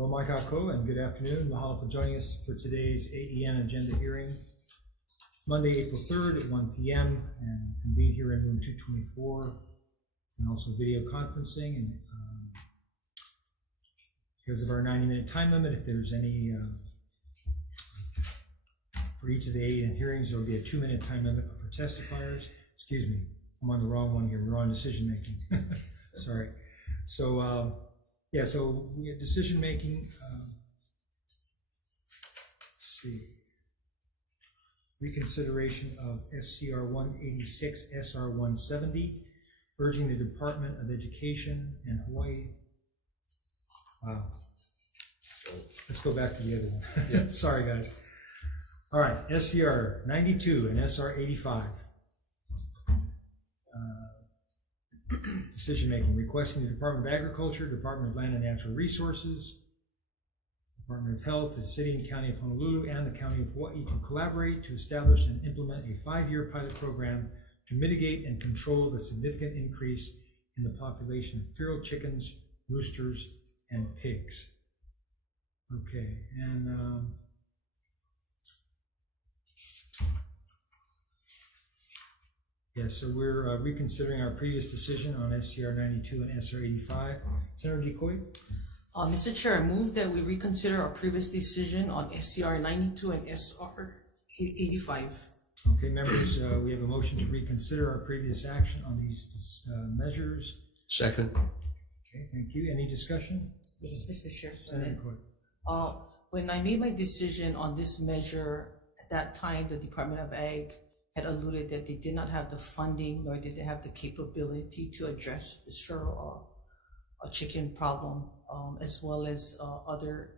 Well, Mike Ako, and good afternoon. Mahalo for joining us for today's AEN agenda hearing, Monday, April 3rd at 1 p.m. and convene here in room 224, and also video conferencing. And because of our 90-minute time limit, if there's any, for each of the AEN hearings, there will be a 2-minute time limit for testifiers. Excuse me, I'm on the wrong one here. We're on decision making. Sorry. So, yeah, so we have decision making. Let's see. Reconsideration of SCR 186, SR 170, urging the Department of Education and Hawaii. Wow. So let's go back to the other one. Yeah. Sorry, guys. All right, SCR 92 and SR 85. Decision making, requesting the Department of Agriculture, Department of Land and Natural Resources, Department of Health, the City and County of Honolulu, and the County of Hawai'i to collaborate to establish and implement a 5-year pilot program to mitigate and control the significant increase in the population of feral chickens, roosters, and pigs. Okay, and yeah, so we're reconsidering our previous decision on SCR 92 and SR 85. Senator Decoy? Mr. Chair, I move that we reconsider our previous decision on SCR 92 and SR 85. Okay, members, we have a motion to reconsider our previous action on these measures. Second. Okay, thank you. Any discussion? Yes, Mr. Chair. Senator Decoy. When I made my decision on this measure, at that time, the Department of Ag had alluded that they did not have the funding, nor did they have the capability to address this feral chicken problem, as well as other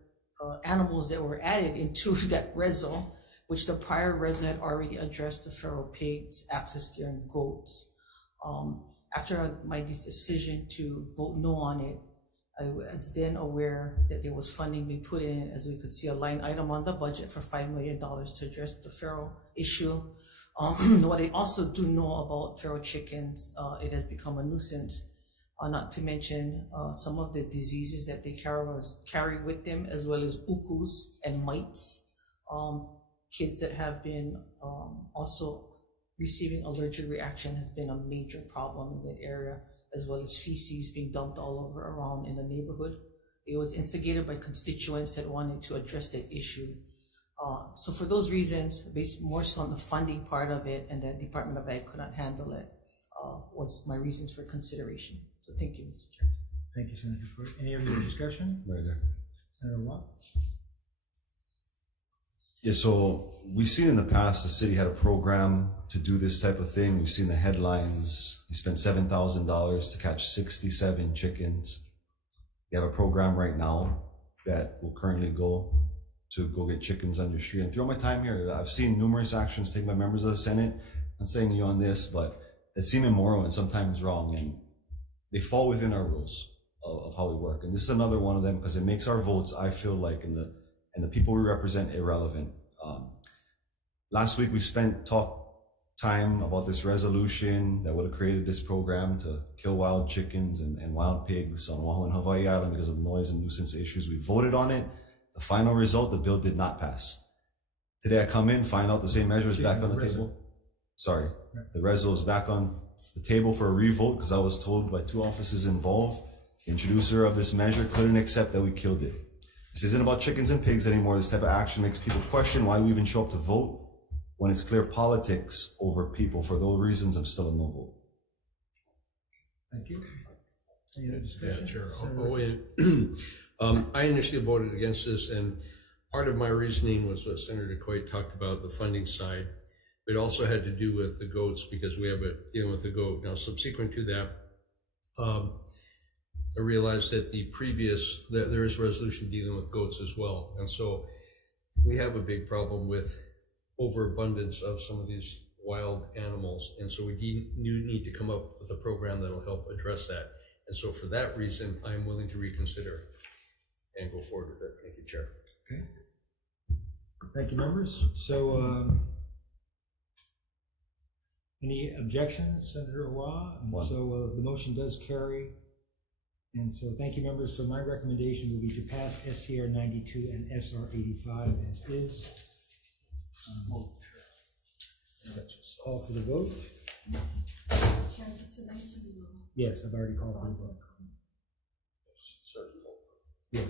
animals that were added into that reso, which the prior reso had already addressed: the feral pigs, axis deer, and goats. After my decision to vote no on it, I was then aware that there was funding being put in, as we could see a line item on the budget for $5 million to address the feral issue. What I also do know about feral chickens, it has become a nuisance, not to mention some of the diseases that they carry with them, as well as ukus and mites. Kids that have been also receiving allergic reaction has been a major problem in that area, as well as feces being dumped all over around in the neighborhood. It was instigated by constituents that wanted to address that issue. So for those reasons, based more so on the funding part of it, and the Department of Ag could not handle it, was my reasons for consideration. So thank you, Mr. Chair. Thank you, Senator Decoy. Any other discussion? Right there. Senator Watt? Yeah, so we've seen in the past the city had a program to do this type of thing. We've seen the headlines. They spent $7,000 to catch 67 chickens. They have a program right now that will currently go get chickens on your street. And throughout my time here, I've seen numerous actions taken by members of the Senate. I'm saying you on this, but that seem immoral and sometimes wrong, and they fall within our rules of how we work. And this is another one of them, because it makes our votes, I feel like, and the people we represent, irrelevant. Last week we spent time about this resolution that would have created this program to kill wild chickens and wild pigs on Oahu and Hawaii Island because of noise and nuisance issues. We voted on it. The final result, the bill did not pass. Today I come in, find out the same measure is back on the table. Sorry, the resolution is back on the table for a revote, because I was told by 2 offices involved, the introducer of this measure couldn't accept that we killed it. This isn't about chickens and pigs anymore. This type of action makes people question why we even show up to vote when it's clear politics over people. For those reasons, I'm still a no vote. Thank you. Any other discussion? Yeah, Chair. I'll go in. I initially voted against this, and part of my reasoning was what Senator Decoy talked about, the funding side. It also had to do with the goats, because we have dealing with the goat. Now, subsequent to that, I realized that that there is a resolution dealing with goats as well. And so we have a big problem with overabundance of some of these wild animals. And so we need to come up with a program that'll help address that. And so for that reason, I'm willing to reconsider and go forward with it. Thank you, Chair. Okay. Thank you, members. So, any objections, Senator Awa? And so the motion does carry And so, thank you, members. So my recommendation will be to pass SCR 92 and SR 85 as is. Call for the vote. Yes, I've already called for the vote. Yeah,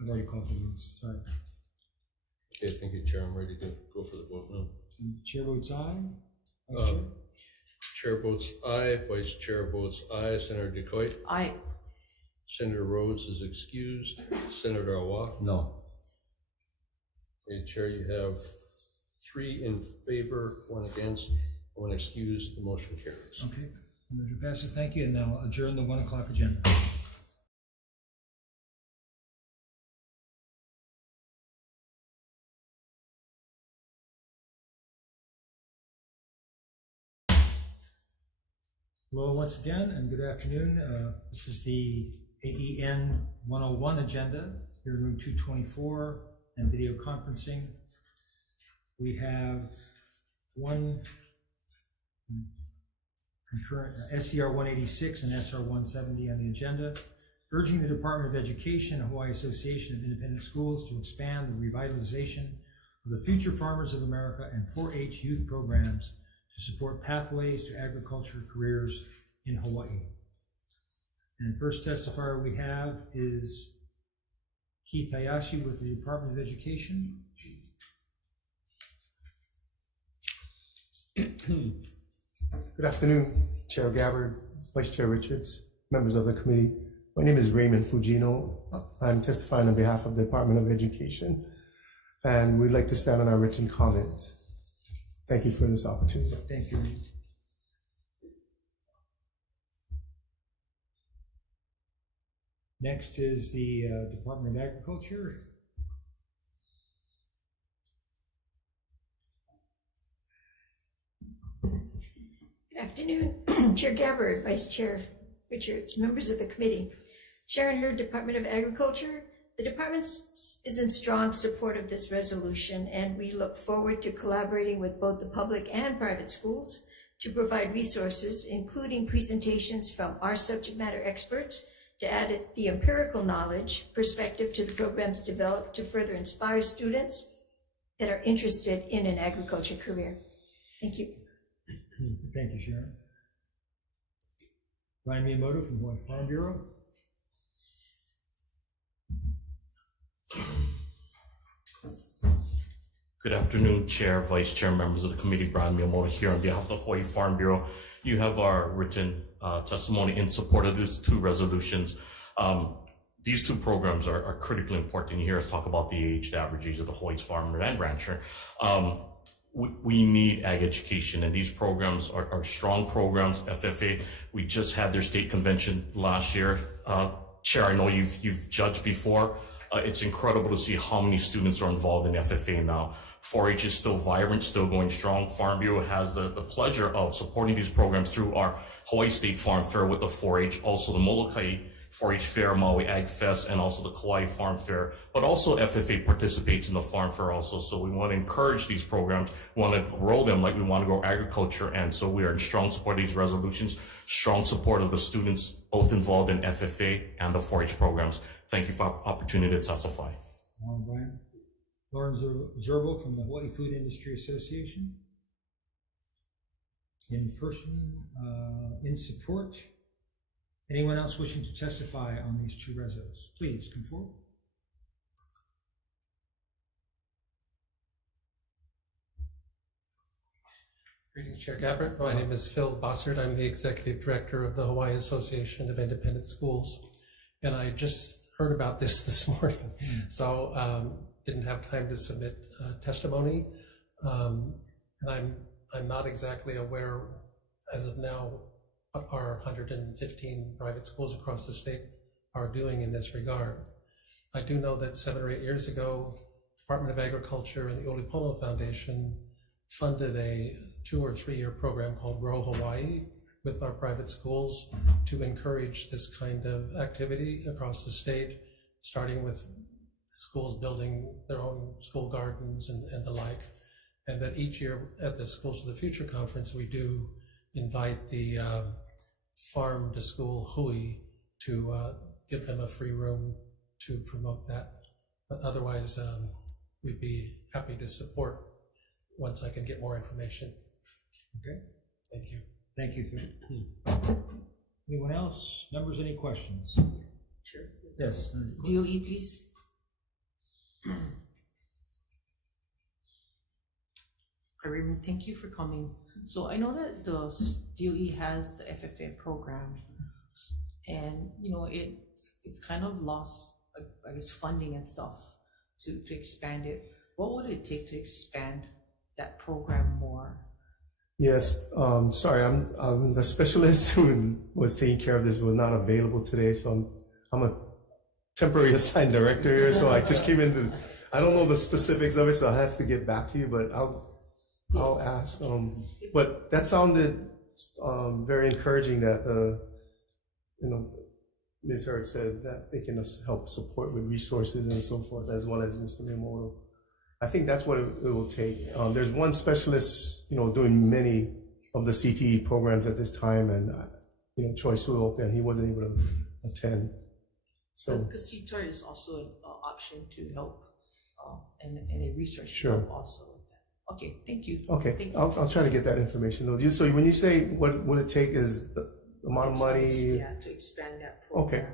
I've already called for the vote. Sorry. Okay, thank you, Chair. I'm ready to go for the vote now. Chair votes aye. Vice Chair? Chair votes aye. Vice Chair votes aye. Senator Decoit. Aye. Senator Rhodes is excused. Senator Awa. No. Okay, Chair, you have 3 in favor, 1 against, 1 excused. The motion carries. Okay, motion passes. Thank you. And now I'll adjourn the 1 o'clock agenda. Hello once again, and good afternoon. This is the AEN 101 agenda here in room 224 and video conferencing. We have one concurrent SCR 186 and SR 170 on the agenda, urging the Department of Education and Hawaii Association of Independent Schools to expand the revitalization of the Future Farmers of America and 4-H youth programs to support pathways to agriculture careers in Hawaii. And first testifier we have is Keith Hayashi with the Department of Education. Good afternoon, Chair Gabbard, Vice Chair Richards, members of the committee. My name is Raymond Fujino. I'm testifying on behalf of the Department of Education, and we'd like to stand on our written comments. Thank you for this opportunity. Thank you. Next is the Department of Agriculture. Good afternoon, Chair Gabbard, Vice Chair Richards, members of the committee. Sharon Hurd, Department of Agriculture. The department is in strong support of this resolution, and we look forward to collaborating with both the public and private schools to provide resources, including presentations from our subject matter experts, to add the empirical knowledge perspective to the programs developed to further inspire students that are interested in an agriculture career. Thank you. Thank you, Sharon. Ryan Miyamoto from Hawaii Farm Bureau. Good afternoon, Chair, Vice Chair, members of the committee. Brian Miyamoto here on behalf of the Hawaii Farm Bureau. You have our written testimony in support of these 2 resolutions. These 2 programs are critically important. You hear us talk about the age, the average age of the Hawaii's farmer and rancher. We need ag education, and these programs are strong programs. FFA, we just had their state convention last year. Chair, I know you've judged before. It's incredible to see how many students are involved in FFA now. 4-H is still vibrant, still going strong. Farm Bureau has the pleasure of supporting these programs through our Hawaii State Farm Fair with the 4-H, also the Molokai 4-H Fair, Maui Ag Fest, and also the Kauai Farm Fair. But also FFA participates in the Farm Fair also. So we want to encourage these programs. We want to grow them like we want to grow agriculture. And so we are in strong support of these resolutions, strong support of the students, both involved in FFA and the 4-H programs. Thank you for the opportunity to testify. Brian. Lauren Zerbel from the Hawaii Food Industry Association. In person, in support. Anyone else wishing to testify on these 2 resos? Please come forward. Greetings, Chair Gabbard. My name is Phil Bossert. I'm the Executive Director of the Hawaii Association of Independent Schools. And I just heard about this morning, so didn't have time to submit testimony. And I'm not exactly aware as of now what our 115 private schools across the state are doing in this regard. I do know that 7 or 8 years ago, Department of Agriculture and the Ulipono Foundation funded a 2 or 3 year program called Grow Hawaii with our private schools to encourage this kind of activity across the state, starting with schools building their own school gardens and the like. And that each year at the Schools of the Future conference, we do invite the farm to school hui to give them a free room to promote that. But otherwise, we'd be happy to support once I can get more information. Okay, Thank you. thank you. Anyone else? Members, any questions? Sure. Yes. DOE, please. Raymond, thank you for coming. So I know that the DOE has the FFA program, and you know it's kind of lost, I guess, funding and stuff to expand it. What would it take to expand that program more? Yes, sorry, I'm the specialist who was taking care of this was not available today, so I'm a temporary assigned director here, so I just came in. I don't know the specifics of it, so I have to get back to you, but I'll ask. But that sounded very encouraging that Ms. Hurd said that they can help support with resources and so forth, as well as Mr. Miyamoto. I think that's what it will take. There's one specialist, doing many of the CTE programs at this time, and Troy Sewell, and he wasn't able to attend. So because CTAR is also an option to help, and a research Sure. help also. Okay, thank you. okay, Thank you. I'll try to get that information. Though. So when you say what will it take is the amount of money? Yeah, to expand that program. Okay,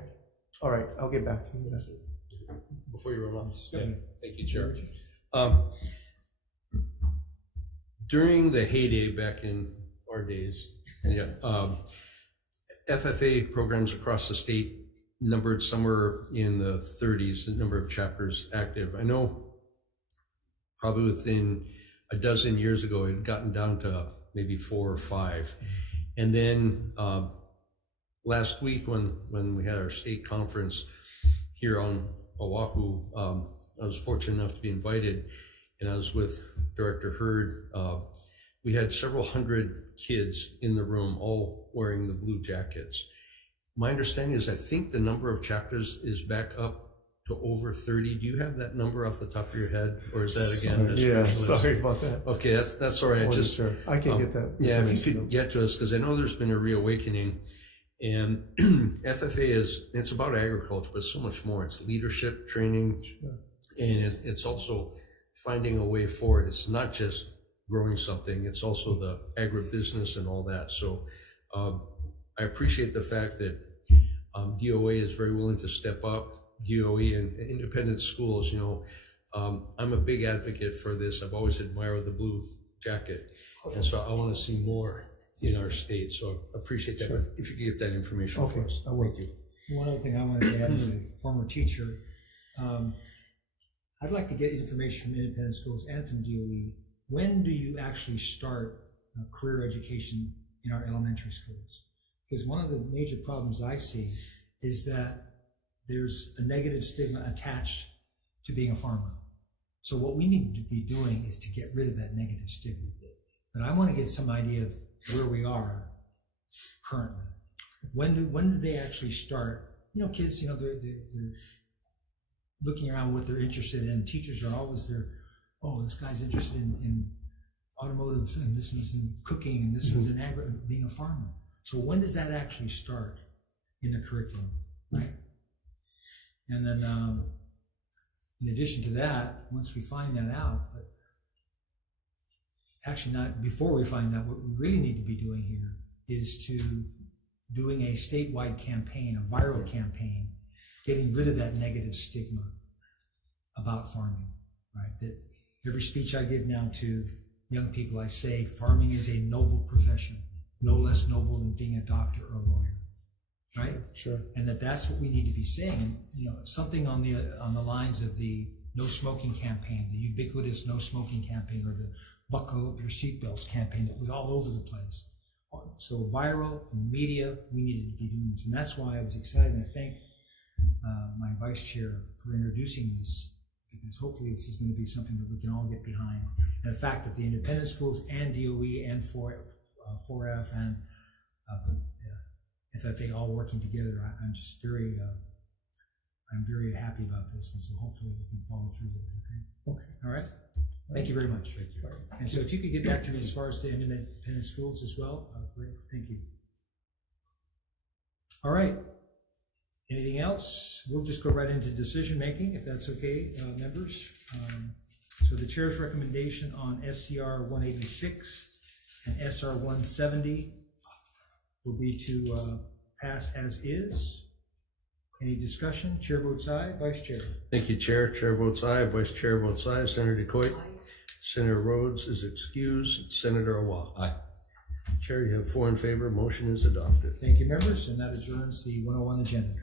all right, I'll get back to you. Thank you. Before you run on, Yeah. thank you, Chair. During the heyday back in our days, FFA programs across the state numbered somewhere in the 30s, the number of chapters active. I know probably within a dozen years ago, it had gotten down to maybe 4 or 5. And then last week when we had our state conference here on Oahu, I was fortunate enough to be invited, and I was with Director Hurd. We had several hundred kids in the room, all wearing the blue jackets. My understanding is I think the number of chapters is back up to over 30. Do you have that number off the top of your head, or is that again? Sorry about that. Okay, that's all right. I wasn't sure. I can get that. Yeah, if you information, could get to us, because I know there's been a reawakening, and FFA it's about agriculture, but so much more. It's leadership training, and it's also finding a way forward. It's not just growing something, it's also the agribusiness and all that. So I appreciate the fact that DOA is very willing to step up. DOE and independent schools, I'm a big advocate for this. I've always admired the blue jacket, and so I want to see more in our state. So I appreciate that. Sure. If you could get that information Okay, for us. I will. Thank you. One other thing I wanted to add as a former teacher, I'd like to get information from independent schools and from DOE. When do you actually start career education in our elementary schools? Because one of the major problems I see is that there's a negative stigma attached to being a farmer. So what we need to be doing is to get rid of that negative stigma. But I want to get some idea of where we are currently. When do they actually start? Kids, they're looking around what they're interested in. Teachers are always there. Oh, this guy's interested in automotive, and this one's in cooking, and this one's in being a farmer. So when does that actually start in the curriculum, right? And then, in addition to that, once we find that out, but actually not before we find out, what we really need to be doing here is to doing a statewide campaign, a viral campaign, getting rid of that negative stigma about farming, right? That every speech I give now to young people, I say farming is a noble profession, no less noble than being a doctor or a lawyer, right? Sure. And that's what we need to be saying. Something on the lines of the no smoking campaign, the ubiquitous no smoking campaign, or the buckle up your seatbelts campaign that was all over the place. So viral and media, we needed to be doing this, and that's why I was excited. And I thank my vice chair for introducing this, because hopefully this is going to be something that we can all get behind. And the fact that the independent schools and DOE and 4F and FFA all working together, I'm just very happy about this, and so hopefully we can follow through with it. Okay. All right. Thank you very much. Thank you. And so if you could get back to me as far as the independent schools as well, great. Thank you. All right. Anything else? We'll just go right into decision-making, if that's okay, members. So the chair's recommendation on SCR 186 and SR 170 will be to pass as is. Any discussion? Chair votes aye. Vice Chair? Thank you, Chair. Chair votes aye. Vice Chair votes aye. Senator DeCoite. Senator Rhodes is excused. Senator Awa. Aye. Chair, you have 4 in favor. Motion is adopted. Thank you, members, and that adjourns the 101 agenda.